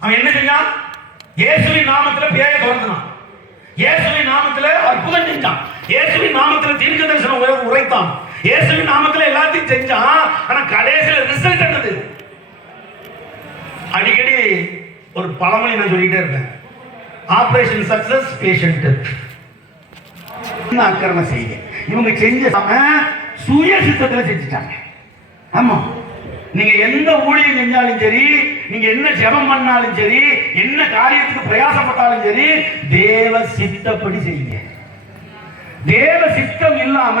அவன் என்ன செஞ்சான்? இயேசுவின் நாமத்துல பேய துரத்தினான். இயேசுவின் நாமத்துல அற்புதம் செஞ்சான் இயேசுவின் நாமத்துல தீர்க்க தரிசனம் உரைத்தான். இயேசுவின் நாமத்துல எல்லாத்தையும் செஞ்சான். ஆனா கடைசியில ரிசல்ட் என்னது? அடிக்கடி ஒரு பழமொழி நான் சொல்லிட்டே இருப்பேன். ஆபரேஷன் சக்சஸ் பேஷண்ட் டெத் செய்ய இவங்க செஞ்ச சுய சித்தத்தில் செஞ்சுட்டாங்க. ஆமா. நீங்க எந்த ஊழியம் செஞ்சாலும் சரி நீங்க என்ன ஜெபம் பண்ணாலும் சரி என்ன காரியத்துக்கு பிரயாசப்பட்டாலும் சரி தேவ சித்தப்படி செய்யுங்க. தேவ சித்தம் இல்லாம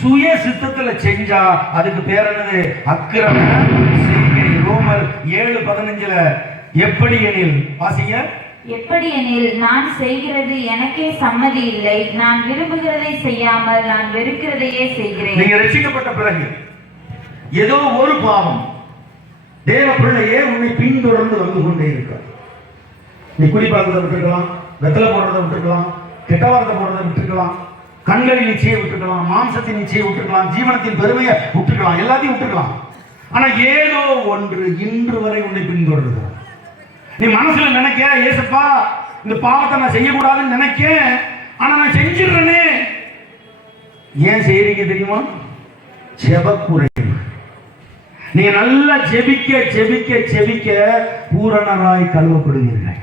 சுய சித்தத்துல செஞ்சா அதுக்கு பேர் என்னது? அக்கிரம செய்கை. ரோமர் ஏழு பதினஞ்சுல எப்படி எனில் வாசிங்க. எப்படி எனில் நான் செய்கிறது எனக்கே சம்மதி இல்லை. நான் விரும்புகிறதை செய்யாமல் நான் வெறுக்கிறதையே செய்கிறேன். நீங்க ரட்சிக்கப்பட்ட பிறகு ஏதோ ஒரு பாவம் தேவ பிள்ளையே உன்னை பின்தொடர்ந்து வந்து கொண்டே இருக்கார் நீ குடி விட்டுருக்கலாம் வெத்தலை போடுறதை விட்டுருக்கலாம் கெட்ட வார்த்தை விட்டுருக்கலாம் கண்களின் நிச்சயம் விட்டுருக்கலாம் மாம்சத்தின் நிச்சயம் விட்டுருக்கலாம் ஜீவனத்தின் பெருமையை விட்டுருக்கலாம் எல்லாத்தையும் விட்டுருக்கலாம். ஆனா ஏதோ ஒன்று இன்று வரை உன்னை பின்தொடருது. நீ மனசுல நினைக்க ஏசப்பா இந்த பாவத்தை நான் செய்யக்கூடாதுன்னு நினைக்க ஆனா நான் செஞ்சிடுறேனே. ஏன் செய்யறீங்க தெரியுமா? செபக்குறைவு. நீங்க நல்லா செபிக்க செபிக்க செபிக்க பூரணராய் கழுவப்படுவீர்கள்.